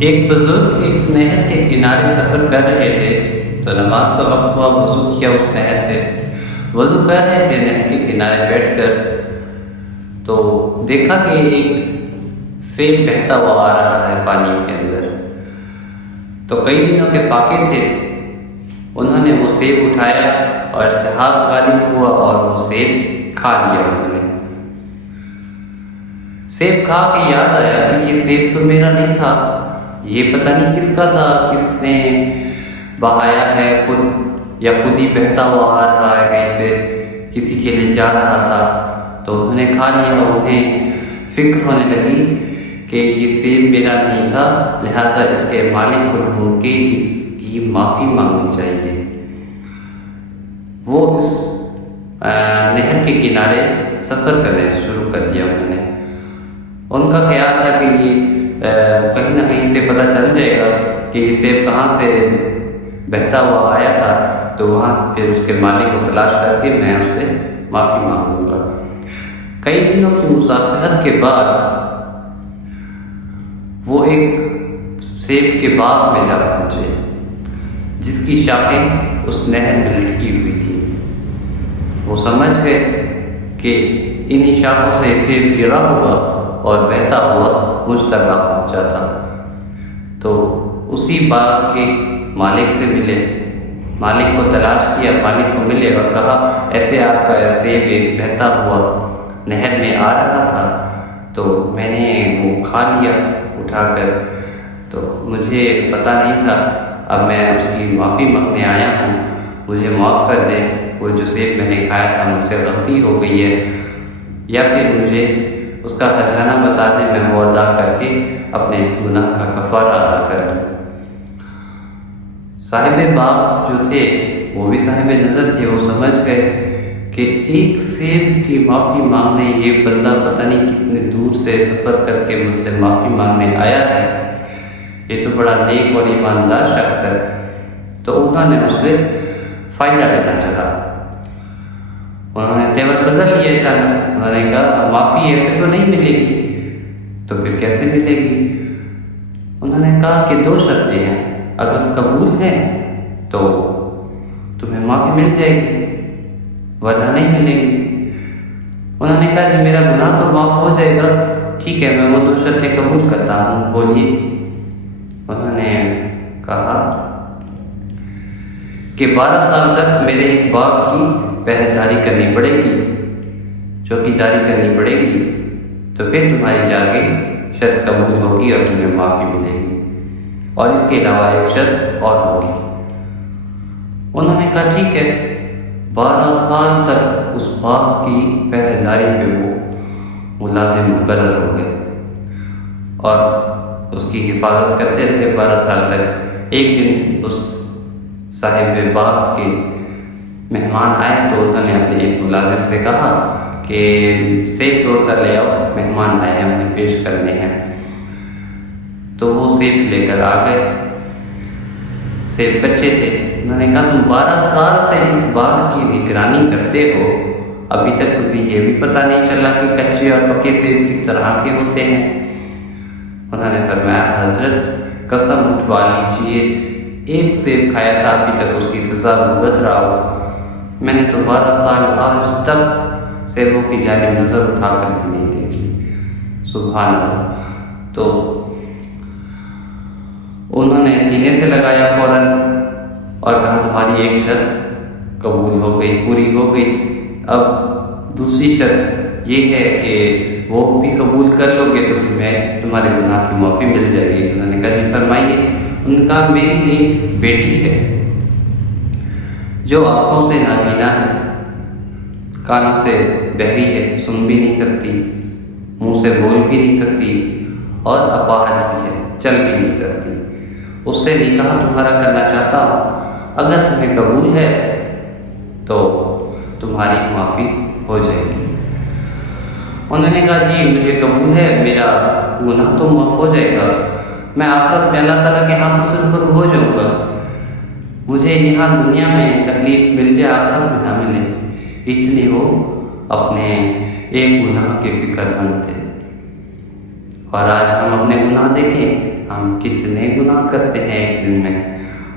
ایک بزرگ ایک نہر کے کنارے سفر کر رہے تھے تو نماز کا وقت ہوا، وضو کیا اس نہر سے، وضو کر رہے تھے نہر کے کنارے بیٹھ کر، تو دیکھا کہ ایک سیب بہتا ہوا آ رہا ہے پانی کے اندر۔ تو کئی دنوں کے فاقے تھے، انہوں نے وہ سیب اٹھایا اور اشتہا غالب ہوا اور وہ سیب کھا لیا۔ انہوں نے سیب کھا کے یاد آیا کہ یہ سیب تو میرا نہیں تھا، یہ پتہ نہیں کس کا تھا، کس نے بہایا ہے، خود یا خود ہی بہتا ہوا آ رہا ہے، کہیں سے کسی کے لیے جا رہا تھا، تو انہوں نے کھا لیا۔ انہیں فکر ہونے لگی کہ یہ سیب میرا نہیں تھا، لہٰذا اس کے مالک کو ڈھونڈ کے اس کی معافی مانگنی چاہیے۔ وہ اس نہر کے کنارے سفر کرنے شروع کر دیا۔ انہوں نے، ان کا خیال تھا کہ یہ کہیں نہ کہیں سے پتہ چل جائے گا کہ یہ سیب کہاں سے بہتا ہوا آیا تھا، تو وہاں سے پھر اس کے مالک کو تلاش کر کے میں اس سے معافی مانگوں گا۔ کئی دنوں کی مصافحت کے بعد وہ ایک سیب کے باغ میں جا پہنچے جس کی شاخیں اس نہر میں لٹکی ہوئی تھی۔ وہ سمجھ گئے کہ انہی شاخوں سے سیب گرا ہوا اور بہتا ہوا مجھ تک آ پہنچا تھا۔ تو اسی باغ کے مالک سے ملے، مالک کو تلاش کیا، مالک کو ملے اور کہا ایسے آپ کا سیب ایک بہتا ہوا نہر میں آ رہا تھا، تو میں نے وہ کھا لیا اٹھا کر، تو مجھے پتہ نہیں تھا، اب میں اس کی معافی مانگنے آیا ہوں، مجھے معاف کر دیں، وہ جو سیب میں نے کھایا تھا مجھ سے غلطی ہو گئی ہے، یا پھر مجھے اس کا خزانہ بتا دیں، میں وہ ادا کر کے اپنے اس گناہ کا کفارہ ادا کر دوں۔ صاحب باغ جو تھے وہ بھی صاحب نظر تھے، وہ سمجھ گئے کہ ایک سیب کی معافی مانگنے یہ بندہ پتہ نہیں کتنے دور سے سفر کر کے مجھ سے معافی مانگنے آیا ہے، یہ تو بڑا نیک اور ایماندار شخص ہے۔ تو انہوں نے اس سے فائدہ لینا چاہا، انہوں نے تیور بدل لیا اچانک۔ انہوں نے کہا معافی ایسے تو نہیں ملے گی، تو پھر کیسے ملے گی؟ انہوں نے کہا کہ دو شرطیں ہیں، اگر قبول ہیں تو تمہیں معافی مل جائے گی، ورنہ نہیں ملے گی۔ انہوں نے کہا جی میرا گناہ تو معاف ہو جائے گا، ٹھیک ہے میں وہ دو شرطیں قبول کرتا ہوں، بولیے۔ انہوں نے کہا کہ 12 سال تک میرے اس باغ کی پہرے داری کرنی پڑے گی، چوکیداری کرنی پڑے گی، تو پھر تمہاری جا کے شرط قبول ہوگی اور تمہیں معافی ملے گی، اور اس کے علاوہ ایک شرط اور ہوگی۔ انہوں نے کہا ٹھیک ہے۔ 12 سال تک اس باغ کی پہرے داری پہ وہ ملازم مقرر ہو گئے اور اس کی حفاظت کرتے رہے 12 سال تک۔ ایک دن اس صاحب باغ کے مہمان آئے تو انہوں نے اپنے اس ملازم سے کہا کہ سیب توڑ کر لے آؤ، مہمان آئے ہیں انہیں پیش کرنے ہیں۔ تو وہ سیب لے کر آ گئے، سیب کچے تھے۔ انہوں نے کہا تم 12 سال سے اس باغ کی نگرانی کرتے ہو، ابھی تک تمہیں یہ بھی پتہ نہیں چلا کہ کچے اور پکے سیب کس طرح کے ہوتے ہیں؟ انہوں نے فرمایا حضرت قسم اٹھوا لیجیے، ایک سیب کھایا تھا، ابھی تک اس کی سزا بھگت رہا ہو، میں نے تو 12 سال آج تک سیبوں کی جانب نظر اٹھا کر بھی نہیں دیکھی۔ سبحان اللہ۔ تو انہوں نے سینے سے لگایا فوراً اور کہا تمہاری ایک شرط قبول ہو گئی، پوری ہو گئی، اب دوسری شرط یہ ہے کہ وہ بھی قبول کر لو گے تو تمہیں تمہارے گناہ کی معافی مل جائے گی۔ انہوں نے کہا جی فرمائیے۔ ان کا میری ایک بیٹی ہے جو آنکھوں سے نابینا ہے، کانوں سے بہری ہے، سن بھی نہیں سکتی، منہ سے بول بھی نہیں سکتی، اور اپاہج بھی ہے، چل بھی نہیں سکتی۔ اس سے نکاح تمہارا کرنا چاہتا ہوں، اگر تمہیں قبول ہے تو تمہاری معافی ہو جائے گی۔ انہوں نے کہا جی مجھے قبول ہے، میرا گناہ تو معاف ہو جائے گا، میں آخرت میں اللہ تعالیٰ کے ہاتھوں سے روبرو ہو جاؤں گا، مجھے یہاں دنیا میں تکلیف مل جائے آخرت میں نہ ملے، اتنے وہ اپنے ایک گناہ کے فکر مند تھے۔ اور آج ہم اپنے گناہ دیکھیں، ہم کتنے گناہ کرتے ہیں ایک دن میں،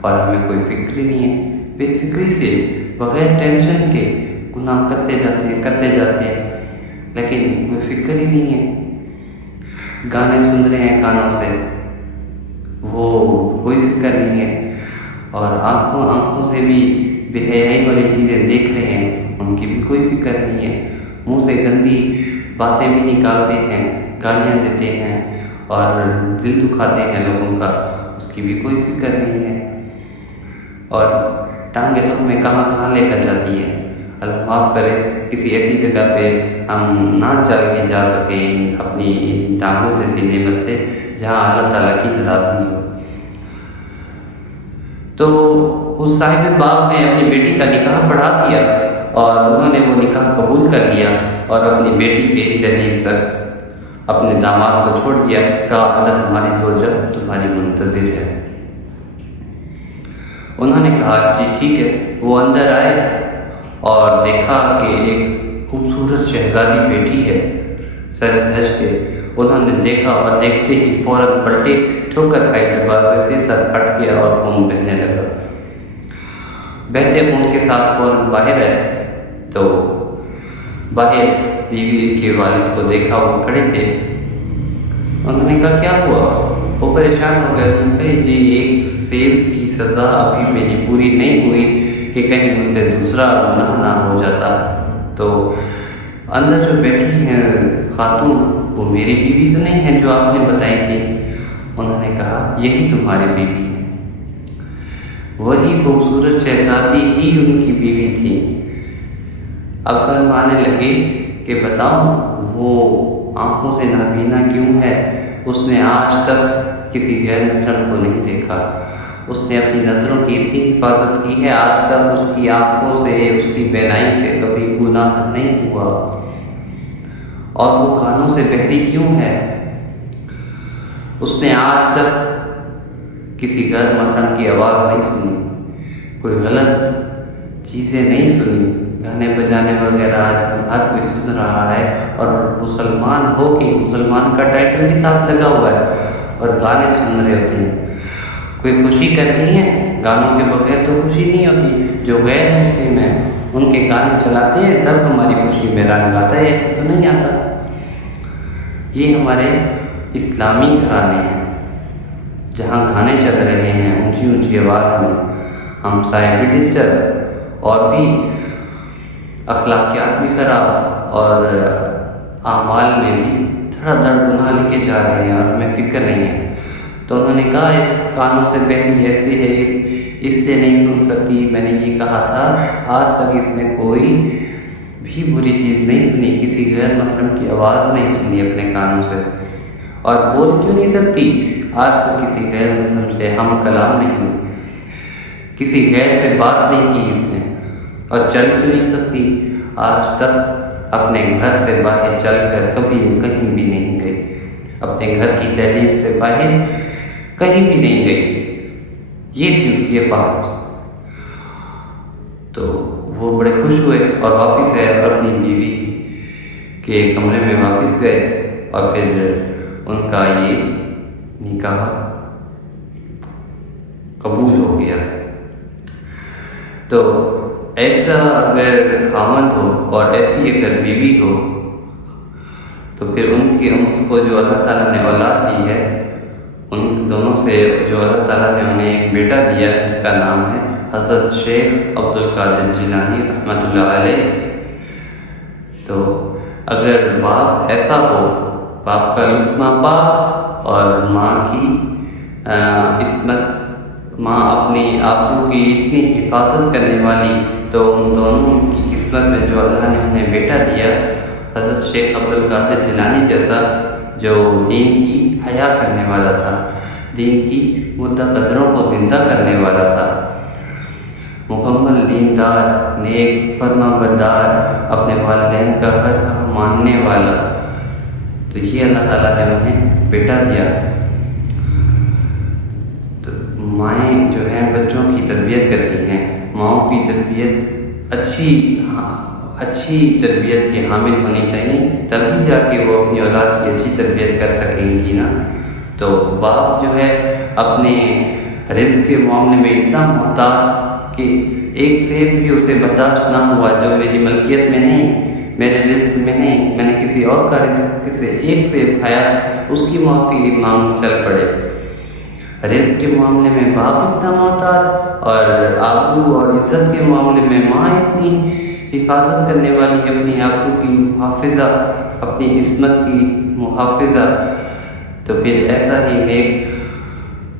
اور ہمیں کوئی فکر ہی نہیں ہے، بے فکری سے بغیر ٹینشن کے گناہ کرتے جاتے ہیں، لیکن کوئی فکر ہی نہیں ہے۔ گانے سن رہے ہیں کانوں سے، وہ کوئی فکر نہیں ہے، اور آنکھوں سے بھی بے حیائی والی چیزیں دیکھ رہے ہیں، ان کی بھی کوئی فکر نہیں ہے۔ منہ سے گندی باتیں بھی نکالتے ہیں، گالیاں دیتے ہیں اور دل دکھاتے ہیں لوگوں کا، اس کی بھی کوئی فکر نہیں ہے۔ اور ٹانگیں تو ہمیں کہاں کہاں لے کر جاتی ہے۔ اللہ معاف کرے، کسی ایسی جگہ پہ ہم نہ چل کے جا سکیں اپنی ان ٹانگوں جیسی نعمت سے جہاں اللہ تعالیٰ کی ناراضگی ہو۔ تو اس صاحب باغ نے اپنی بیٹی کا نکاح پڑھا دیا، اور انہوں نے وہ نکاح قبول کر لیا، اور اپنی بیٹی کے دہلیز تک اپنے داماد کو چھوڑ دیا، کہا اندر تمہاری زوجہ تمہاری منتظر ہے۔ انہوں نے کہا جی ٹھیک ہے۔ وہ اندر آئے اور دیکھا کہ ایک خوبصورت شہزادی بیٹھی ہے سج دھج کے۔ انہوں نے دیکھا اور دیکھتے ہی فوراً پلٹے، ٹھوکر کھائی دروازے سے، سر پھٹ گیا اور خون بہنے لگا۔ بہتے خون کے ساتھ فوراً باہر آئے تو باہر بیوی کے والد کو دیکھا، وہ کھڑے تھے۔ انہوں نے کہا کیا ہوا؟ وہ پریشان ہو گئے، کہ جی ایک سیب کی سزا ابھی میری پوری نہیں ہوئی کہ کہیں مجھ سے دوسرا گناہ نہ ہو جاتا۔ تو اندر جو بیٹھی ہیں خاتون، وہ میری بیوی تو نہیں ہے جو آپ نے بتائی تھی۔ انہوں نے کہا یہی تمہاری بیوی ہے۔ وہی خوبصورت شہزادی ہی ان کی بیوی تھی۔ اب فرمانے لگے کہ بتاؤ وہ آنکھوں سے نابینا کیوں ہے؟ اس نے آج تک کسی غیر محرم کو نہیں دیکھا، اس نے اپنی نظروں کی اتنی حفاظت کی ہے، آج تک اس کی آنکھوں سے، اس کی بینائی سے کبھی گناہ نہیں ہوا۔ اور وہ کانوں سے بہری کیوں ہے؟ اس نے آج تک کسی غیر محرم کی آواز نہیں سنی، کوئی غلط چیزیں نہیں سنی، گانے بجانے وغیرہ آج ہر کوئی سن رہا ہے، اور مسلمان ہو کے مسلمان کا ٹائٹل بھی ساتھ لگا ہوا ہے اور گانے سن رہے ہوتے ہیں۔ کوئی خوشی کرنی ہے، گانوں کے بغیر تو خوشی نہیں ہوتی۔ جو غیر مسلم ہیں ان کے گانے چلاتے ہیں تب ہماری خوشی میں رنگ آتا ہے، ایسے تو نہیں آتا۔ یہ ہمارے اسلامی گھرانے ہیں جہاں گانے چل رہے ہیں اونچی اونچی آواز میں، ہم سائے بھی ڈسٹرب، اور بھی اخلاقیات بھی خراب، اور اعمال میں بھی دھڑا دھڑ گناہ لکھے جا رہے ہیں اور ہمیں فکر نہیں ہے۔ تو انہوں نے کہا اس کانوں سے بہری ایسے ہے، اس لیے نہیں سن سکتی، میں نے یہ کہا تھا، آج تک اس نے کوئی بھی بری چیز نہیں سنی، کسی غیر محرم کی آواز نہیں سنی اپنے کانوں سے، اور بول کیوں نہیں سکتی؟ آج تک کسی غیر محرم سے ہم کلام نہیں ہوئی، کسی غیر سے بات نہیں کی اس نے، اور چل کیوں نہیں سکتی؟ آج تک اپنے گھر سے باہر چل کر کبھی کہیں بھی نہیں گئی، اپنے گھر کی دہلیز سے باہر کہیں بھی نہیں گئی، یہ تھی اس کی افواج۔ تو وہ بڑے خوش ہوئے اور واپس آئے اور اپنی بیوی کے کمرے میں واپس گئے، اور پھر ان کا یہ نکاح قبول ہو گیا۔ تو ایسا اگر خاوند ہو اور ایسی اگر بیوی ہو تو پھر اس کو جو اللہ تعالیٰ نے اولاد دی ہے، ان دونوں سے جو اللہ تعالیٰ نے انہیں ایک بیٹا دیا جس کا نام ہے حضرت شیخ عبد القادر جیلانی رحمۃ اللہ علیہ، تو اگر باپ ایسا ہو، باپ کا لطمہ پاک اور ماں کی عصمت، ماں اپنے ابو کی اتنی حفاظت کرنے والی، تو ان دونوں کی قسمت میں جو اللہ نے انہیں بیٹا دیا، حضرت شیخ عبد القادر جیلانی جیسا، جو دین کی حیا کرنے والا تھا، دین کی مدہ قدروں کو زندہ کرنے والا تھا، مکمل دیندار، نیک، فرما بردار، اپنے والدین کا ہر کام ماننے والا، تو یہ اللہ تعالیٰ نے انہیں بیٹا دیا۔ تو مائیں جو ہیں بچوں کی تربیت کرتی ہیں، ماؤں کی تربیت اچھی تربیت کی حامل ہونی چاہیے، تبھی جا کے وہ اپنی اولاد کی اچھی تربیت کر سکیں گی نا۔ تو باپ جو ہے اپنے رزق کے معاملے میں اتنا محتاط کہ ایک سیب بھی اسے برداشت نہ ہوا جو میری ملکیت میں نہیں، میرے رزق میں نہیں، میں نے کسی اور کا رزق سے ایک سیب کھایا، اس کی معافی مانگ چل پڑے۔ رزق کے معاملے میں باپ اتنا محتاط، اور آبرو اور عزت کے معاملے میں ماں اتنی حفاظت کرنے والی، اپنی آبرو کی محافظہ، اپنی عصمت کی محافظہ، تو پھر ایسا ہی نیک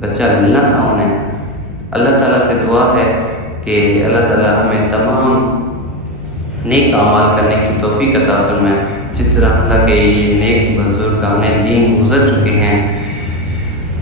بچہ ملنا تھا انہیں۔ اللہ تعالیٰ سے دعا ہے کہ اللہ تعالیٰ ہمیں تمام نیک اعمال کرنے کی توفیق عطا فرمائے، جس طرح اللہ کے یہ نیک بزرگان دین گزر چکے ہیں،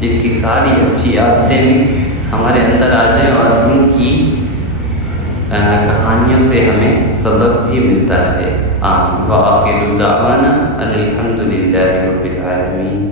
جن کی ساری اچھی عادتیں بھی ہمارے اندر آ جائیں اور ان کی کہانیوں سے ہمیں سبق بھی ملتا رہے۔ آمین۔ وآخر دعوانا ان الحمد للہ رب العالمین۔